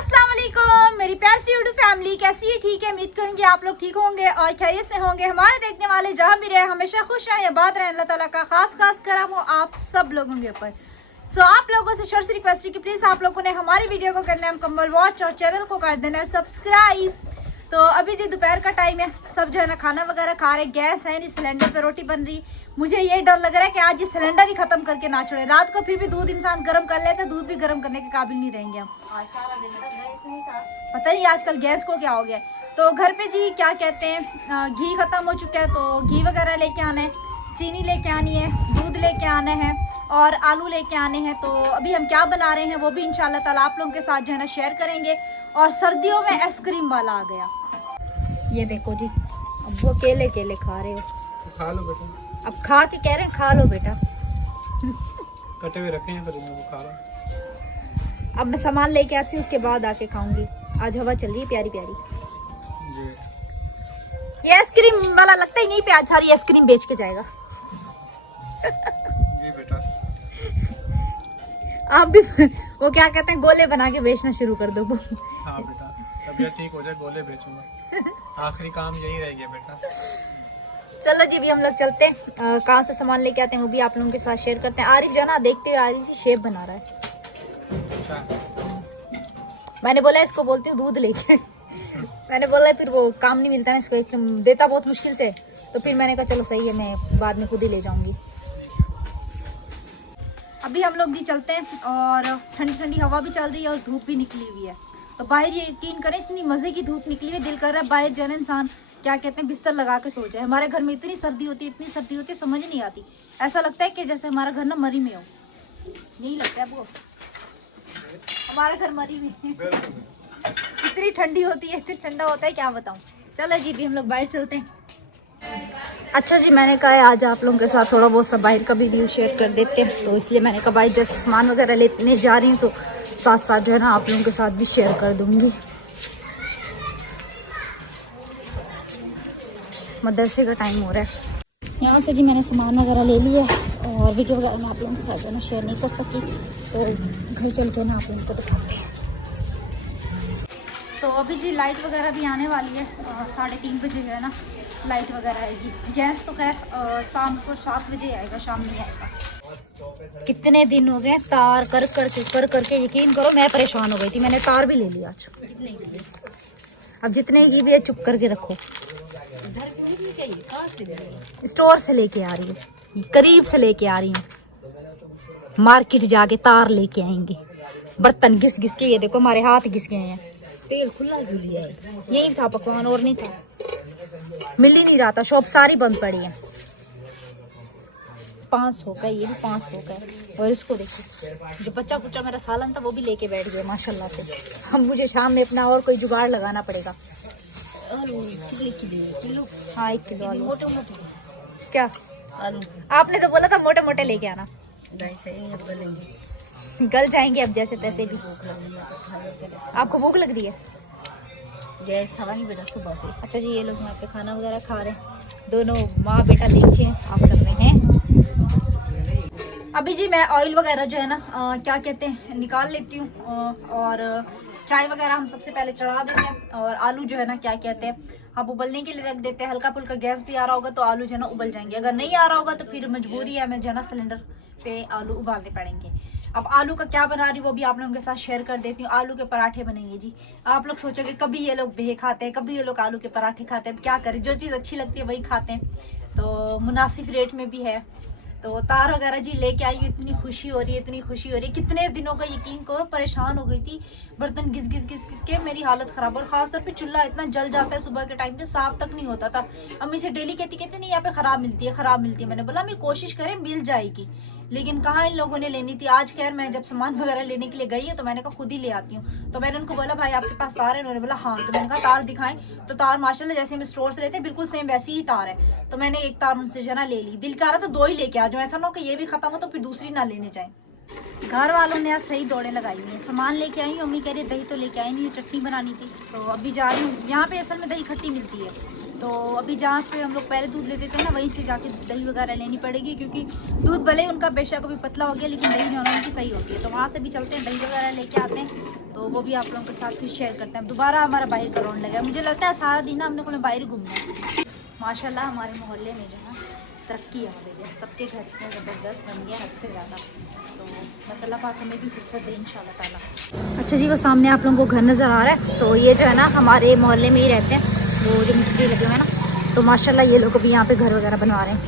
अस्सलाम वालेकुम मेरी प्यारी सी यूट्यूब फैमिली, कैसी है? ठीक है, उम्मीद करूंगी आप लोग ठीक होंगे और खैरियत से होंगे। हमारे देखने वाले जहां भी रहे हमेशा खुश रहें, आबाद रहें। अल्लाह ताला का खास करम हो आप सब लोगों के ऊपर। सो आप लोगों से छोटी सी रिक्वेस्ट है कि प्लीज़ आप लोगों ने हमारी वीडियो को करना है मुकम्मल वॉच और चैनल को कर देना है सब्सक्राइब। तो अभी जी दोपहर का टाइम है, सब जो है ना खाना वगैरह खा रहे। गैस है नहीं, सिलेंडर पे रोटी बन रही। मुझे ये डर लग रहा है कि आज ये सिलेंडर ही खत्म करके ना छोड़े। रात को फिर भी दूध इंसान गर्म कर लेते, दूध भी गर्म करने के काबिल नहीं रहेंगे हम। पता नहीं आजकल गैस को क्या हो गया। तो घर पे जी क्या कहते हैं, घी खत्म हो चुका है तो घी वगैरह लेके आना है, चीनी लेके आनी है, दूध लेके आना है और आलू लेके आने हैं। तो अभी हम क्या बना रहे हैं वो भी इंशाल्लाह ताला आप लोगों के साथ जो है ना शेयर करेंगे। और सर्दियों में आइसक्रीम वाला आ गया, ये देखो जी। अब वो केले खा रहे हो, खा लो बेटा। अब खा के कह रहे हैं खा लो बेटा। कटे हुए रखे हैं फ्रिज में, वो खा लो। अब मैं सामान लेके आती हूँ, उसके बाद आके खाऊंगी। आज हवा चल रही है प्यारी प्यारी। जी। ये आइसक्रीम वाला लगता ही नहीं पे आज सारी आइसक्रीम बेच के जाएगा। जी बेटा। आप भी वो क्या कहते हैं, गोले बना के बेचना शुरू कर दो। हाँ बेटा, तबीयत ठीक हो जाए गोले बेचूंगा। आखिरी काम यही रह गया बेटा। चलो जी, भी हम लोग चलते हैं। कहाँ से सामान लेके आते हैं वो भी आप लोगों के साथ शेयर करते हैं। आरिफ जो ना देखते हुए आरिफ शेप बना रहा है। मैंने बोला इसको बोलती हूँ दूध लेके। मैंने बोला फिर वो काम नहीं मिलता ना इसको, एकदम देता बहुत मुश्किल से। तो फिर मैंने कहा चलो सही है, मैं बाद में खुद ही ले जाऊंगी। अभी हम लोग जी चलते हैं और ठंडी ठंडी हवा भी चल रही है और धूप भी निकली हुई है। तो बाहर ये यकीन करें इतनी मज़े की धूप निकली है, दिल कर रहा है बाहर जो है ना इंसान क्या कहते हैं बिस्तर लगा के सो जाए। हमारे घर में इतनी सर्दी होती है समझ नहीं आती। ऐसा लगता है कि जैसे हमारा घर ना मरी में हो, यही लगता है वो हमारा घर मरी में। इतनी ठंडी होती है, इतनी ठंडा होता है क्या बताऊँ। चलो जी, भी हम लोग बाहर चलते हैं। अच्छा जी, मैंने कहा है आज आप लोगों के साथ थोड़ा बहुत सा बाहर का भी व्यू शेयर कर देते हैं। तो इसलिए मैंने कहा बाहर जैसे सामान वगैरह लेने जा रही हूँ तो साथ साथ जो है ना आप लोगों के साथ भी शेयर कर दूँगी। मदरसे का टाइम हो रहा है। यहाँ से जी मैंने सामान वगैरह ले लिया और वीडियो वगैरह मैं आप लोगों के साथ जो है ना शेयर नहीं कर सकी, तो घर चल के ना आप लोगों को दिखाते हैं। तो अभी जी लाइट वगैरह भी आने वाली है, 3:30 बजे जो है ना लाइट वगैरह आएगी। गैस तो खैर शाम को 7 बजे आएगा, शाम में आएगा। कितने दिन हो गए तार कर करके यकीन करो मैं परेशान हो गई थी। मैंने तार भी ले लिया आज। अब जितने की भी है चुप करके रखो। स्टोर से लेके आ रही हूँ, करीब से लेके आ रही हूँ। मार्केट जाके तार लेके आएंगे। बर्तन घिस के, ये देखो हमारे हाथ घिस गए हैं। तेल खुला है, यही था पकवान और नहीं था। मिल ही नहीं रहा था, शॉप सारी बंद पड़ी है। 500 का, ये भी 500 का है। और इसको देखो, जो बच्चा कुच्चा मेरा सालन था वो भी लेके बैठ गया माशाल्लाह से। अब मुझे शाम में अपना और कोई जुगाड़ लगाना पड़ेगा। हाँ 1 किलो आलू। मोटे क्या आलू? आपने तो बोला था मोटे मोटे लेके आना। गल जाएंगे अब जैसे तैसे भी। आपको भूख लग रही है? जैसा बेटा सुबह से। अच्छा जी, ये लोग यहाँ पे खाना वगैरह खा रहे हैं, दोनों माँ बेटा देखिए आप सब में हैं। अभी जी मैं ऑयल वगैरह जो है ना क्या कहते हैं निकाल लेती हूँ और चाय वगैरह हम सबसे पहले चढ़ा देते हैं। और आलू जो है ना क्या कहते हैं हम उबलने के लिए रख देते हैं। हल्का फुल्का गैस भी आ रहा होगा तो आलू जो है ना उबल जाएंगे। अगर नहीं आ रहा होगा तो फिर मजबूरी है, हमें जो है ना सिलेंडर पे आलू उबालने पड़ेंगे। अब आलू का क्या बना रही हूँ वो भी आप लोगों के साथ शेयर कर देती हूँ। आलू के पराठे बनेंगे जी। आप लोग सोचोगे कभी ये लोग बेह खाते हैं, कभी ये लोग आलू के पराठे खाते हैं। क्या करें, जो चीज़ अच्छी लगती है वही खाते हैं। तो मुनासिब रेट में भी है। तो तार वगैरह जी लेके आई हूँ। इतनी खुशी हो रही है। कितने दिनों का यकीन करो परेशान हो गई थी। बर्तन घिस के मेरी हालत ख़राब। और ख़ासतौर पे चूल्हा इतना जल जाता है सुबह के टाइम पे, साफ तक नहीं होता था। अम्मी से डेली कहती नहीं यहाँ पे ख़राब मिलती है। मैंने बोला मैं कोशिश करें मिल जाएगी, लेकिन कहाँ इन लोगों ने लेनी थी। आज खैर मैं जब सामान वगैरह लेने के लिए गई है तो मैंने कहा खुद ही ले आती हूँ। तो मैंने उनको बोला भाई आपके पास तार है? उन्होंने बोला हाँ। तो मैंने कहा तार दिखाएं। तो तार माशाल्लाह जैसे हम स्टोर से लेते हैं बिल्कुल सेम वैसी ही तार है। तो मैंने एक तार उनसे जो है ना ले ली। दिल कर रहा था 2 ही लेके आ जाऊँ, ऐसा ना हो कि ये भी खत्म हो तो फिर दूसरी ना लेने जाए। घर वालों ने आज सही दौड़े लगाई हुई हैं। सामान लेके आई हूँ। अम्मी कह रही दही तो लेके आई नहीं, चटनी बनानी थी। तो अभी जा रही हूँ। यहाँ पे असल में दही खट्टी मिलती है, तो अभी जहाँ पे हम लोग पहले दूध लेते थे ना वहीं से जाके दही वगैरह लेनी पड़ेगी। क्योंकि दूध भले उनका बेशक अभी पतला हो गया लेकिन दही जो है उनकी सही होती है। तो वहाँ से भी चलते हैं, दही वगैरह लेके आते हैं। तो वो भी आप लोगों के साथ फिर शेयर करते हैं। दोबारा हमारा बाहर का राउंड लगा, मुझे लगता है सारा दिन हमने को बाहर घूमना है। माशाल्लाह हमारे मोहल्ले में जो है तरक्की हो रही है, सबके घर इतने ज़बरदस्त बन गया हद से ज़्यादा। तो बस अल्लाह पाक हमें भी फुर्सत दे इंशाल्लाह ताला। अच्छा जी, वो सामने आप लोगों को घर नज़र आ रहा है, तो ये जो है ना हमारे मोहल्ले में ही रहते हैं वो जो मिस्त्री लगे हुए हैं ना, तो माशाल्लाह ये लोग अभी यहाँ पे घर वगैरह बनवा रहे हैं।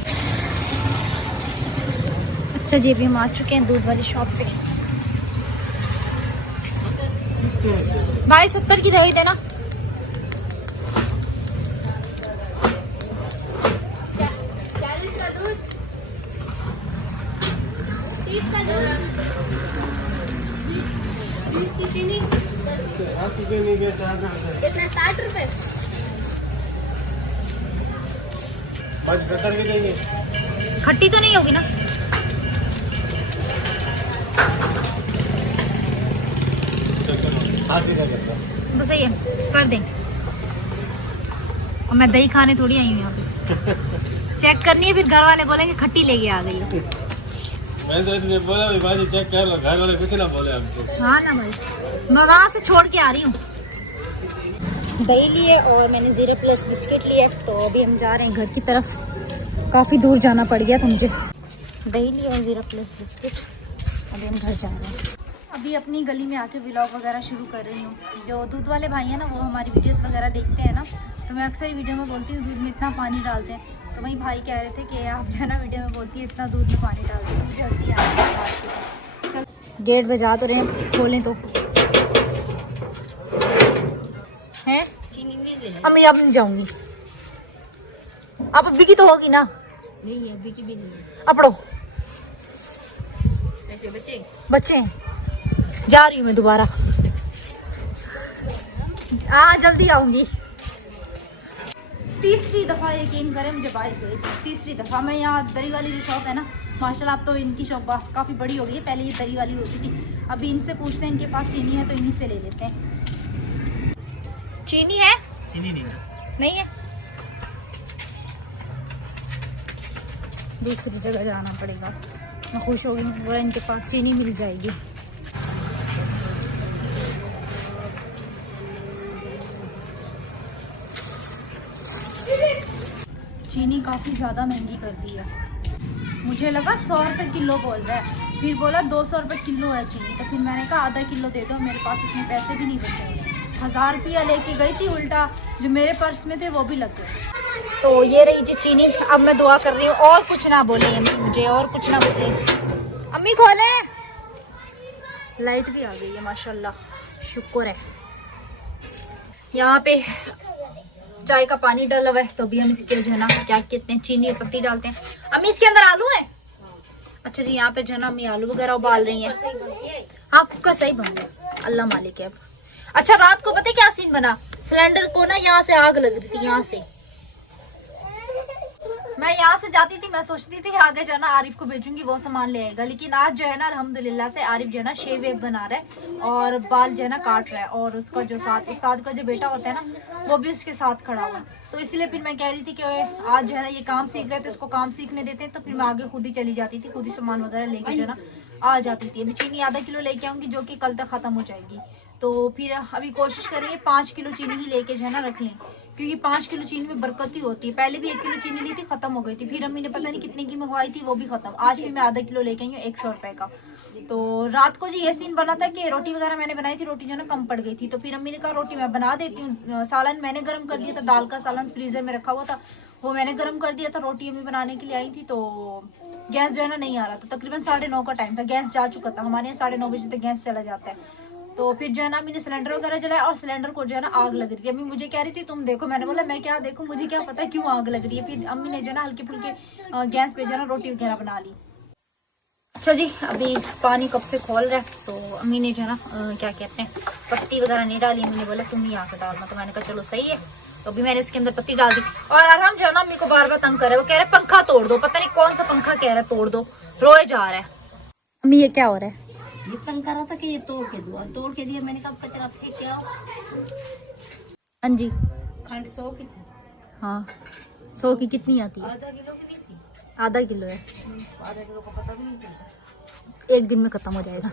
अच्छा जी, अभी हम आ चुके हैं दूध वाली शॉप पे। भाई 70 की दही देना। कितना 60 रुपए। खट्टी तो नहीं होगी ना? बस सही है, कर दें। और मैं दही खाने थोड़ी आई हूँ यहाँ पे। चेक करनी है, फिर घर वाले बोलेंगे खट्टी लेके आ गई हो। मैं तो इसलिए बोला भाई चेक कर लो, घर वाले कुछ ना बोले हमको। हाँ ना भाई, मैं वहाँ से छोड़ के आ रही हूँ। दही लिए और मैंने ज़ीरा प्लस बिस्किट लिया, तो अभी हम जा रहे हैं घर की तरफ। काफ़ी दूर जाना पड़ गया था मुझे। दही लिया और ज़ीरा प्लस बिस्किट, अभी हम घर जा रहे हैं। अभी अपनी गली में आके व्लॉग वगैरह शुरू कर रही हूँ। जो दूध वाले भाई हैं ना, वो हमारी वीडियोस वगैरह देखते हैं ना, तो मैं अक्सर वीडियो में बोलती हूँ दूध में इतना पानी डालते हैं। तो वही भाई कह रहे थे कि आप जो है ना वीडियो में बोलती है इतना दूध में पानी डालते हैं, मुझे हंसी आ रही है। चल गेट बजा तो रहे हैं, खोलें तो हैं। अम्मी अब नहीं जाऊंगी, अब अभी की तो होगी ना? नहीं है, अभी की भी नहीं है। अपड़ो ऐसे बच्चे हैं, जा रही हूँ मैं दोबारा। हाँ जल्दी आऊंगी। तीसरी दफ़ा यकीन करें मुझे बाहर भेज, तीसरी दफ़ा मैं यहाँ दरी वाली जो शॉप है ना, माशाल्लाह अब तो इनकी शॉप काफ़ी बड़ी हो गई है। पहले ये दरी वाली होती थी। अभी इनसे पूछते हैं, इनके पास चीनी है तो इन्हीं से ले लेते हैं। चीनी है? चीनी नहीं है। दूसरी जगह जाना पड़ेगा। मैं खुश हो गई, वो इनके पास चीनी मिल जाएगी। चीनी काफ़ी ज़्यादा महंगी कर दी है। मुझे लगा 100 रुपये किलो बोल रहा है, फिर बोला 200 रुपये किलो है चीनी। तो फिर मैंने कहा आधा किलो दे दो, मेरे पास इतने पैसे भी नहीं बचे। 1000 रुपया लेके गई थी, उल्टा जो मेरे पर्स में थे वो भी लग गए। तो ये रही जी चीनी। अब मैं दुआ कर रही हूँ और कुछ ना बोले अम्मी मुझे, और कुछ ना बोले। अम्मी खोले, लाइट भी आ गई है माशाल्लाह, शुक्र है। यहाँ पे चाय का पानी डाला हुआ है, तो अभी हम इसके जो है ना क्या कहते हैं, चीनी और पत्ती डालते हैं। अम्मी इसके अंदर आलू है? अच्छा जी, यहाँ पे जो है ना अम्मी आलू वगैरह उबाल रही हैं। हाँ कुकर सही बन गया, अल्लाह मालिक है। अब अच्छा, रात को पता है क्या सीन बना, सिलेंडर को ना यहाँ से आग लग रही थी। यहाँ से मैं यहाँ से जाती थी, मैं सोचती थी आगे जो है ना आरिफ को भेजूंगी, वो सामान ले आएगा। लेकिन आज जो है ना अल्हम्दुलिल्लाह से आरिफ जो है ना शेव वेव बना रहा है और बाल जो है ना काट रहा है, और उसका जो साथ उस्ताद का जो बेटा होता है ना, वो भी उसके साथ खड़ा हुआ है। तो इसलिए फिर मैं कह रही थी कि आज जो है ना ये काम सीख रहे थे, इसको काम सीखने देते हैं। तो फिर मैं आगे खुद ही चली जाती थी, खुद ही सामान वगैरह लेके जो है ना आ जाती थी। अभी चीनी आधा किलो लेके आऊँगी, जो कि कल तक ख़त्म हो जाएगी। तो फिर अभी कोशिश करेंगे 5 किलो चीनी ही लेके जो है ना रख लें, क्योंकि 5 किलो चीनी में बरकत ही होती है। पहले भी 1 किलो चीनी ली थी, खत्म हो गई थी। फिर अम्मी ने पता नहीं कितने की मंगवाई थी, वो भी खत्म। आज भी मैं आधा किलो लेके आई हूँ 100 रुपए का। तो रात को जी ये सीन बना था कि रोटी वगैरह मैंने बनाई थी, रोटी जो है ना कम पड़ गई थी। तो फिर अम्मी ने कहा रोटी मैं बना देती हूँ। सालन मैंने गर्म कर दिया था, दाल का सालन फ्रीजर में रखा हुआ था, वो मैंने गर्म कर दिया था। रोटी अम्मी बनाने के लिए आई थी, तो गैस जो है ना नहीं आ रहा था। तकरीबन 9:30 का टाइम था, गैस जा चुका था। हमारे यहाँ 9:30 बजे तक गैस चला जाता है। तो फिर जो है ना अम्मी ने सिलेंडर वगैरह जलाया, और सिलेंडर को जो है ना आग लग रही थी। अम्मी मुझे कह रही थी तुम देखो, मैंने बोला मैं क्या देखूं, मुझे क्या पता क्यों आग लग रही है। फिर अम्मी ने जो है ना हल्के फुल्के गैस पे जो है ना रोटी वगैरह बना ली। अच्छा जी, अभी पानी कब से खोल रहा है, तो अम्मी ने जो है ना क्या कहते हैं पत्ती वगैरह नहीं डाली। अम्मी ने बोला तुम ही आकर डालना, तो मैंने कहा चलो सही है। तो अभी मैंने इसके अंदर पत्ती डाल दी। और आराम जो है ना अम्मी को बार बार तंग कर रहा है, वो कह रहे पंखा तोड़ दो, पता नहीं कौन सा पंखा कह रहा है तोड़ दो, रोए जा रहा है। अम्मी ये क्या हो रहा है? ये तंग कर रहा था कि ये तोड़ के दो, तोड़ के दिया। मैंने कहा कचरा फेंक के आओ। हाँ जी, खंड 100 की थी। हाँ 100 की कितनी आती है? आधा किलो की नहीं थी, आधा किलो है। आधा किलो का पता भी नहीं चलता। एक दिन में खत्म हो जाएगा।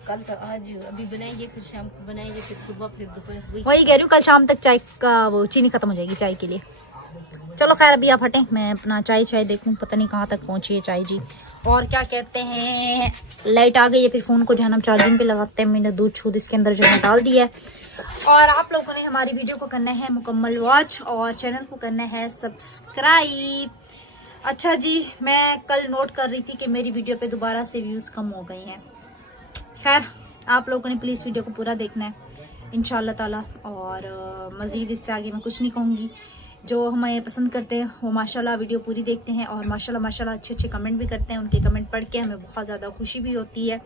कल तो आज अभी बनाएंगे, फिर शाम को बनाएंगे, फिर सुबह, फिर दोपहर। वही कह रही हूँ, कल शाम तक चाय का वो चीनी खत्म हो जाएगी चाय के लिए। चलो खैर अभी आप हटें, मैं अपना चाय देखूँ, पता नहीं कहाँ तक पहुँची है चाय जी। और क्या कहते हैं, लाइट आ गई है, फिर फ़ोन को जो है हम चार्जिंग पे लगाते हैं। मैंने दूध छूद इसके अंदर जो है डाल दिया है। और आप लोगों ने हमारी वीडियो को करना है मुकम्मल वॉच और चैनल को करना है सब्सक्राइब। अच्छा जी, मैं कल नोट कर रही थी कि मेरी वीडियो पे दोबारा से व्यूज़ कम हो गई हैं। खैर आप लोगों ने प्लीज़ वीडियो को पूरा देखना है इंशाल्लाह ताला। और मज़ीद इससे आगे मैं कुछ नहीं कहूँगी। जो हमें पसंद करते हैं वो माशाल्लाह वीडियो पूरी देखते हैं और माशाल्लाह अच्छे कमेंट भी करते हैं। उनके कमेंट पढ़ के हमें बहुत ज़्यादा खुशी भी होती है।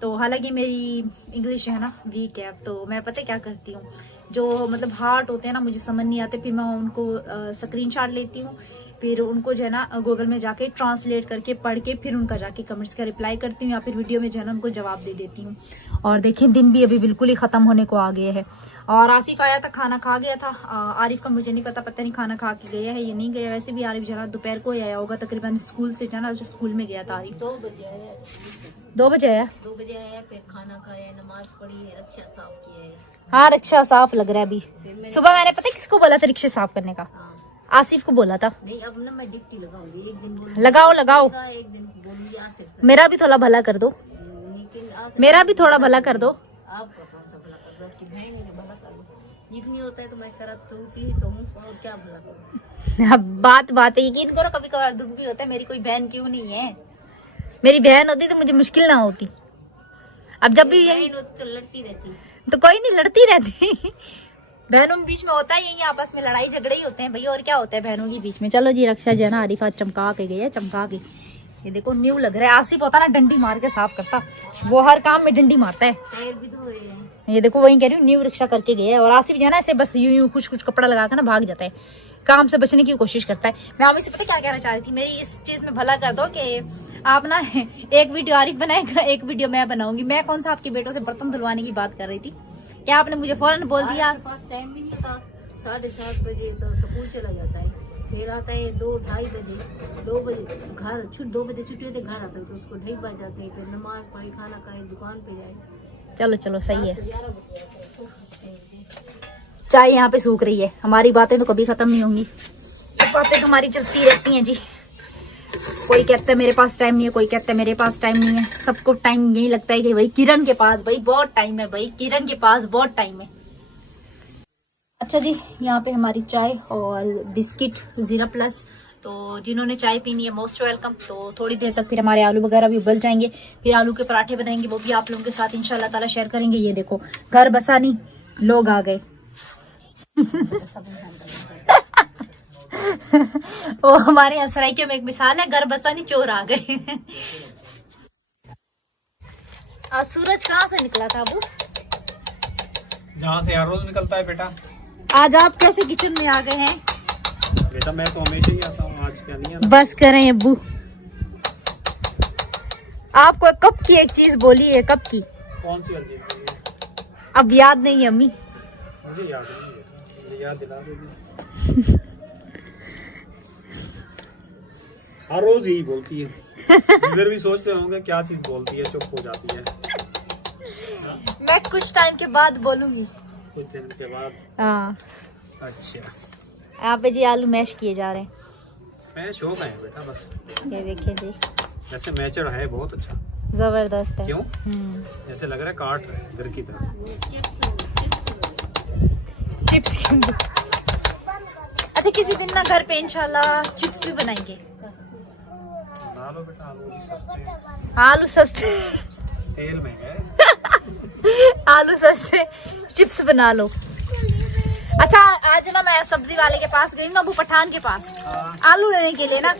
तो हालांकि मेरी इंग्लिश है ना वीक है, तो मैं पता क्या करती हूँ, जो मतलब हार्ट होते हैं ना मुझे समझ नहीं आते, फिर मैं उनको स्क्रीनशॉट लेती हूँ, फिर उनको जो है ना गूगल में जाके ट्रांसलेट करके पढ़ के फिर उनका जाके कमेंट्स का रिप्लाई करती हूँ या फिर वीडियो में जो है ना उनको जवाब दे देती हूँ। और देखें दिन भी अभी बिल्कुल ही ख़त्म होने को आ गया है। और आसिफ आया था, खाना खा गया था। आरिफ का मुझे नहीं पता नहीं खाना खा के गया है या नहीं गया। वैसे भी आरिफ जो है दोपहर को ही आया होगा तकरीबन स्कूल से, जो है ना स्कूल में गया था आरिफ। 2 बजे आया। 2 बजे आया। 2 बजे आया, फिर खाना खाया, नमाज पढ़ी है, रक्षा साफ किया है। हाँ रिक्शा साफ लग रहा है अभी। सुबह मैंने पता किसको बोला था रिक्शा साफ करने का? आसिफ को बोला था। नहीं अब ना मैं डिप्टी लगाऊंगी, एक दिन बोलूंगी लगाओ एक दिन बोलूंगी आसिफ का। मेरा भी थोड़ा भला कर दो, लेकिन मेरा भी थोड़ा भला कर दो। आपका कौन सा भला कर दो, आपकी बहन ने भला कर दो। जितनी होता है तो मैं करत तो होती ही तो हूँ, और क्या भला करूँ। अब बात है, यकीन करो कभी कभार दुख भी होता है। मेरी कोई बहन क्यों नहीं है? मेरी बहन होती तो मुझे मुश्किल ना होती। अब जब भी यही बहन होती तो लड़ती रहती, तो कोई नहीं लड़ती रहती। बहनों के बीच में होता है यही, आपस में लड़ाई झगड़े ही होते हैं भाई, और क्या होता है बहनों के बीच में। चलो जी रक्षा जो है ना आरिफा चमका के गई है, चमका के। ये देखो न्यू लग रहा है। आसिफ होता ना डंडी मार के साफ करता, वो हर काम में डंडी मारता है। टायर भी धोए हैं। ये देखो वही कह रही हूँ, न्यू रिक्शा करके गया है। और आसिफ जो है ना ऐसे बस यूं कुछ कपड़ा लगा कर ना भाग जाता है, काम से बचने की कोशिश करता है। मैं अभी से पता क्या कहना चाह रही थी, मेरी इस चीज में भला कर दो कि आप ना एक वीडियो आरिफ बनाएगा, एक वीडियो मैं बनाऊंगी। मैं कौन सा आपके बेटों से बर्तन धुलवाने की बात कर रही थी, क्या आपने मुझे फौरन बोल दिया? पास टाइम भी नहीं था, 7:30 बजे तो स्कूल चला जाता है, फिर आता है 2-2:30 बजे, 2 बजे घर 2 बजे छुट्टी होती है, घर आता है तो उसको ढेक बज जाते हैं, फिर नमाज पढ़ी, खाना खाए, दुकान पे जाए। चलो सही है। 11 बजे आता है। चाय यहाँ पे सूख रही है, हमारी बातें तो कभी खत्म नहीं होंगी। बातें तो हमारी चलती रहती हैं जी। कोई कहता है मेरे पास टाइम नहीं है, कोई कहता है मेरे पास टाइम नहीं है। सबको टाइम यही लगता है कि भाई किरण के पास भाई बहुत टाइम है, भाई किरण के पास बहुत टाइम है। अच्छा जी, यहाँ पे हमारी चाय और बिस्किट जीरा प्लस। तो जिन्होंने चाय पीनी है मोस्ट वेलकम। तो थोड़ी देर तक फिर हमारे आलू वगैरह भी उबल जाएंगे, फिर आलू के पराठे बनाएंगे, वो भी आप लोगों के साथ इंशाल्लाह ताला शेयर करेंगे। ये देखो घर बसा नहीं, लोग आ गए। वो हमारे यहाँ सराइकियों में एक मिसाल है, घर बसा नहीं चोर आ गए। आज सूरज कहाँ से निकला था अबू? जहाँ से हर रोज निकलता है बेटा। आज आप कैसे किचन में आ गए हैं? बेटा मैं तो हमेशा ही आता हूँ, आज क्या नहीं आता। बस करें अब्बू, आपको कब की एक चीज बोली है, कब की? कौन सी अर्जी? अब याद नहीं है अम्मी। मुझे याद नहीं है, मुझे याद दिला दोगी। हर रोज यही बोलती है। इधर भी सोचते होंगे क्या चीज बोलती है, चुप हो जाती है। मैं कुछ टाइम के बाद बोलूंगी। कुछ दिन के बाद? हाँ। अच्छा, यहाँ पे जी आलू मैश किए जा रहे हैं। मैं शौक है बेटा बस। ये देखिए जी, वैसे मैचर है बहुत अच्छा, जबरदस्त है। क्यों? जैसे लग रहा है काट रहे हैं घर की तरह। चिप्स की अच्छा किसी दिन ना घर पे इंशाल्लाह चिप्स भी बनाएंगे। बना लो बेटा, आलू भी सस्ते हैं। आलू सस्ते, तेल महंगा है। आलू सस्ते, चिप्स बना लो। अच्छा आज ना मैं सब्जी वाले के पास गई ना, अबू पठान के पास आलू लेने के लिए ना,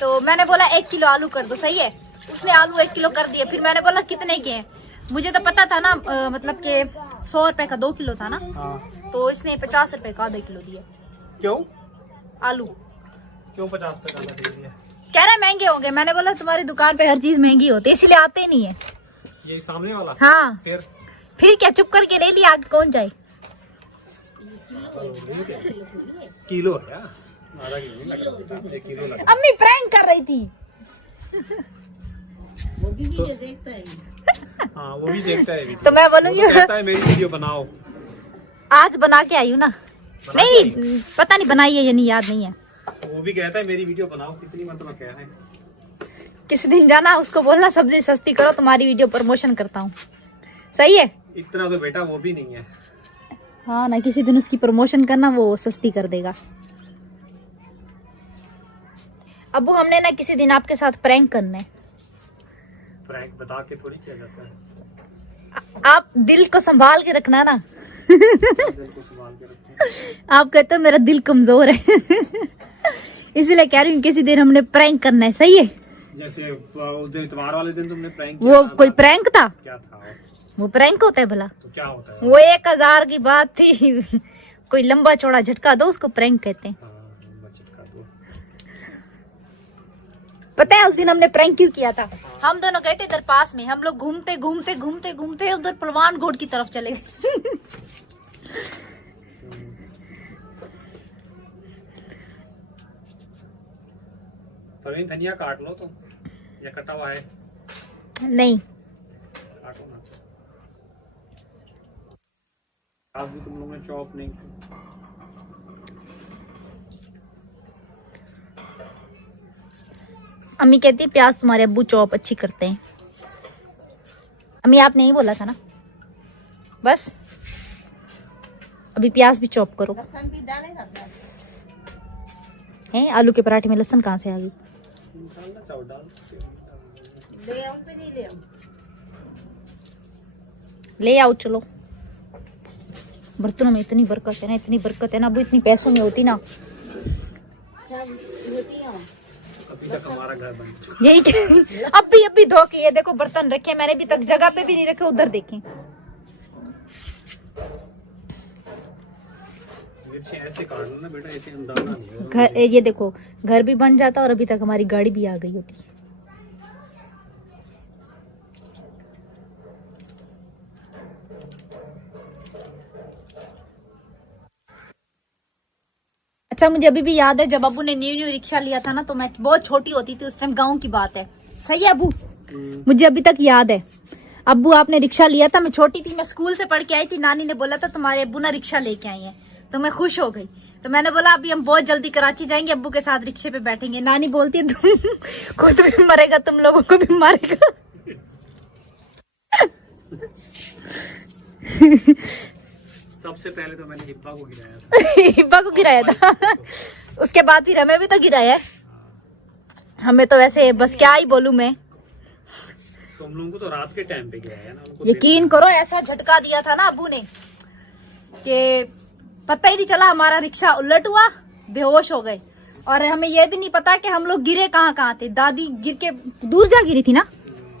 तो मैंने बोला 1 किलो आलू कर दो, सही है। उसने आलू 1 किलो कर दिए। फिर मैंने बोला कितने के हैं, मुझे तो पता था ना मतलब के 100 रुपए का 2 किलो था ना। तो इसने 50 रुपए का आधा किलो दिया। क्यों? आलू क्यों 50 रुपए का दे दिया? कह रहे महंगे होंगे। मैंने बोला तुम्हारी दुकान पे हर चीज महंगी होती है इसलिए आते नहीं है। ये सामने वाला? हाँ। फिर क्या चुप करके ले लिया, आगे कौन जाए? किलो है, आधा किलो नहीं लग रहा, 1 किलो लग रहा। अम्मी प्रैंक कर रही थी। वो भी देखता है। हाँ वो भी देखता है वीडियो। तो मैं बोलूंगी वो तो कहता है मेरी वीडियो बनाओ। आज बना के आई हूँ ना। नहीं पता नहीं बनाई है या नहीं, याद नहीं है। वो भी कहता है मेरी वीडियो बनाओ, कितनी मरतबा कहा है। किसी दिन जाना उसको बोलना सब्जी सस्ती करो, तुम्हारी वीडियो प्रमोशन करता हूँ। सही है। इतना तो बेटा वो भी नहीं है। हाँ ना, किसी दिन उसकी प्रमोशन करना, वो सस्ती कर देगा। अबू हमने ना किसी दिन आपके साथ प्रैंक करना है। प्रैंक बता के थोड़ी किया जाता है। आप दिल को संभाल के रखना ना। दिल को संभाल के रखें। आप कहते हो मेरा दिल कमजोर है। इसलिए कह रही हूँ किसी दिन हमने प्रैंक करना है। सही है। जैसे उस दिन इतवार वाले दिन तुमने प्रैंक वो कोई प्रैंक था? क्या था वो प्रैंक होता है भला? तो क्या होता है? वो 1000 की बात थी। कोई लंबा चौड़ा झटका दो, उसको प्रैंक कहते हैं। पता है उस दिन हमने प्रैंक क्यों किया था? हम दोनों गए थे इधर पास में, हम लोग घूमते घूमते घूमते घूमते उधर पलवान घोड़ की तरफ चले गए। धनिया काट लो तो, या कटा हुआ है? नहीं, काटो ना। आज भी तुम लोगों ने चॉप नहीं की। अम्मी कहती है प्याज तुम्हारे अब्बू चॉप अच्छी करते हैं। अम्मी आपने ही बोला था ना, बस अभी प्याज भी चॉप करो। लहसुन भी डालेगा प्याज। हैं आलू के पराठे में लहसुन कहाँ से आ गई? डालना चाहो डाल। ले आऊं पे नहीं ले आऊं? ले आओ चलो। बर्तनों में इतनी बरकत है ना, इतनी बरकत है ना। अबू इतनी पैसों में होती ना, क्या होती है? अभी तक हमारा घर बन चुका। यही अभी धो के ये देखो बर्तन रखे मैंने, अभी तक जगह पे भी नहीं रखे। उधर देखें, मिर्ची ऐसे काट लो ना बेटा, ऐसे अंदाजा नहीं होगा। घर ये देखो घर भी बन जाता और अभी तक हमारी गाड़ी भी आ गई होती है। अच्छा मुझे अभी भी याद है जब अबू ने न्यू रिक्शा लिया था ना, तो मैं बहुत छोटी होती थी उस टाइम, गांव की बात है। सही है अबू? मुझे अभी तक याद है। अब्बू आपने रिक्शा लिया था, मैं छोटी थी, मैं स्कूल से पढ़ के आई थी। नानी ने बोला था तुम्हारे अब्बू ना रिक्शा लेके आई हैं, तो मैं खुश हो गई। तो मैंने बोला अभी हम बहुत जल्दी कराची जाएंगे, अब्बू के साथ रिक्शे पे बैठेंगे। नानी बोलती है तुम खुद भी मरेगा, तुम लोगों को भी मारेगा। सबसे पहले तो मैंने हिब्बा को गिराया था। हिब्बा को गिराया था। उसके बाद फिर हमें भी तो गिराया है। हमें तो वैसे बस क्या ही बोलूं मैं। तुम लोगों को तो रात के टाइम पे गिराया ना। उनको यकीन करो ऐसा झटका दिया था ना अब्बू ने कि पता ही नहीं चला। हमारा रिक्शा उलट हुआ, बेहोश हो गए, और हमें यह भी नहीं पता कि हम लोग गिरे कहाँ थे। दादी गिर के दूर जा गिरी थी ना,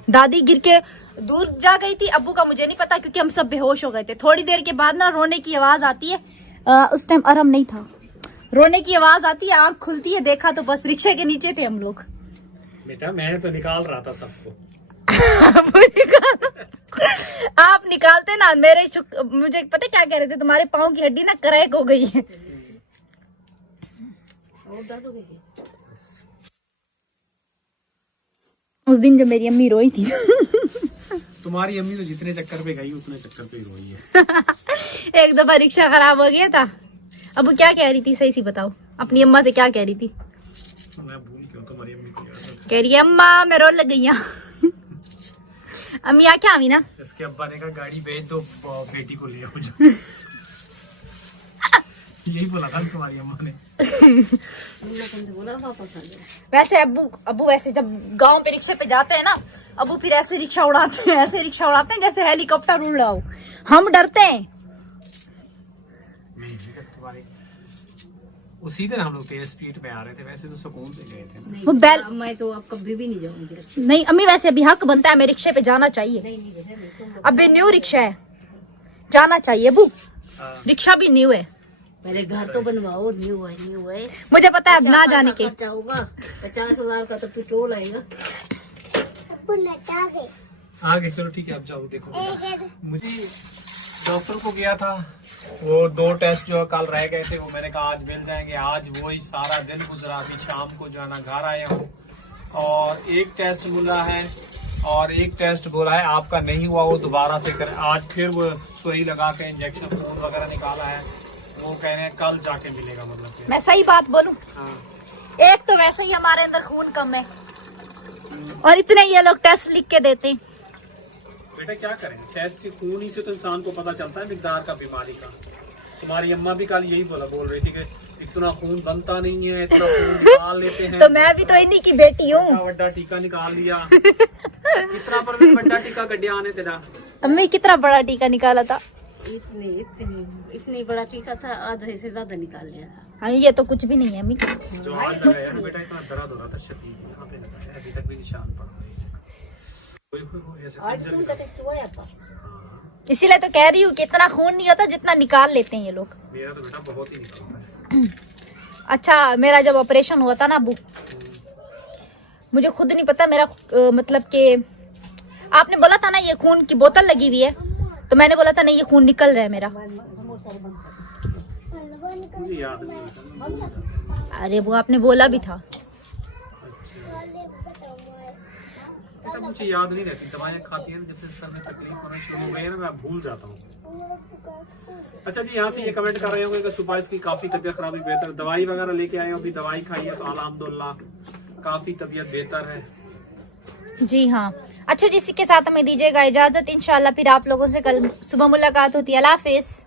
दादी गिर के दूर जा गई थी। अब्बू का मुझे नहीं पता क्योंकि हम सब बेहोश हो गए थे। थोड़ी देर के बाद ना रोने की आवाज आती है। उस टाइम अरम नहीं था। रोने की आवाज आती है, आंख खुलती है, देखा तो बस रिक्शे के नीचे थे हम लोग। बेटा मैं तो निकाल रहा था सबको। आप निकालते ना, मुझे पता क्या कह रहे थे, तुम्हारे पाँव की हड्डी ना क्रैक हो गई है। उस दिन जो मेरी अम्मी रोई थी। तुम्हारी अम्मी तो जितने चक्कर पे गई उतने चक्कर पे ही रोई है। एक दफा रिक्शा खराब हो गया था। अब क्या कह रही थी, सही सी बताओ, अपनी अम्मा से क्या कह रही थी? मैं भूल गया तुम्हारी अम्मी को याद। कह रही है अम्मा मैं रो लग गई। अम्मी आ क्या आवी ना, इसके अब्बा ने कहा गाड़ी भेज दो, बेटी को ले आओ जा। यही बोला था तुम्हारी अम्मा ने। वैसे अब्बू वैसे जब गांव पे रिक्शे पे जाते हैं ना, अब्बू फिर ऐसे रिक्शा उड़ाते हैं, ऐसे रिक्शा उड़ाते हैं जैसे हेलीकॉप्टर उड़ रहा हो। हम डरते हैं। तुम्हारी उसी दिन हम लोग तेज स्पीड में आ रहे थे, वैसे तो सुकून से गए थे। वो बैल मैं तो अब कभी भी नहीं जाऊंगी। नहीं अम्मी, वैसे अभी हक बनता है हमें रिक्शे पे जाना चाहिए। अबे न्यू रिक्शा है, जाना चाहिए अब्बू। रिक्शा भी न्यू है। पहले घर तो बनवाओ। न्यू है। मुझे पता है अब ना जाने के खर्चा होगा। 50,000 का तो पेट्रोल आएगा। आगे चलो ठीक है, अब जाओ देखो। मुझे डॉक्टर को गया था, वो 2 टेस्ट जो कल रह गए थे वो मैंने कहा आज मिल जाएंगे। आज वही सारा दिन गुजरा, अभी शाम को जो है ना घर आया हूँ, और एक टेस्ट मिला है और एक टेस्ट बोला है आपका नहीं हुआ वो दोबारा से करें। आज फिर वो सुई लगा के इंजेक्शन खून वगैरह निकाला है, वो कह रहे हैं कल जाके मिलेगा। मतलब कि मैं सही बात बोलूं, हाँ। एक तो वैसे ही हमारे अंदर खून कम है और इतने ये लोग टेस्ट लिख के देते हैं। बेटा क्या करें, टेस्ट से खून ही से तो इंसान को पता चलता है मिकदार का बीमारी का। तुम्हारी अम्मा भी कल यही बोल रही थी कि इतना खून बनता नहीं है, इतना खून निकाल लेते हैं। तो मैं भी तो इन्हीं की बेटी हूँ। बड़ा टीका निकाल लिया। कितना पर बड़ा टीका गड्ढे आने तेरा। अम्मी कितना बड़ा टीका निकाला था? इतनी बड़ा टीका था, आधे से ज्यादा निकाल लिया था। हाँ, ये तो कुछ भी नहीं है अम्मी। जो आज लगाया ना बेटा, इतना दर्द हो रहा था शदीद, यहाँ पे लगाया, अभी तक भी निशान पड़ा है। आज तुम तक हुआ था। इसीलिए तो कह रही हूँ कि इतना खून नहीं होता जितना निकाल लेते हैं ये लोग। मेरा तो बेटा बहुत ही निकलता है। अच्छा, मेरा जब ऑपरेशन हुआ था ना अबू, मुझे खुद नहीं पता मेरा मतलब कि आपने बोला था ना ये खून की बोतल लगी हुई है, तो मैंने बोला था नहीं ये खून निकल रहा है मेरा। मुझे याद नहीं। अरे वो आपने बोला भी था। बेटा मुझे याद नहीं रहती, दवाइयाँ खाती है ना, जब से सर में तकलीफ होना शुरू हो गई है ना, मैं भूल जाता हूँ। अच्छा जी, यहाँ से ये कमेंट कर रहे होंगे कि सुपाइस की काफी तबीयत खराब हुई, बेहतर दवाई वगैरह लेके आए, अभी दवाई खाई है तो अल्हम्दुलिल्लाह काफी तबीयत बेहतर है। जी हाँ। अच्छा, जिसी के साथ हमें दीजिएगा इजाजत, इंशाल्लाह फिर आप लोगों से कल सुबह मुलाकात होती है। अल्लाह हाफिज।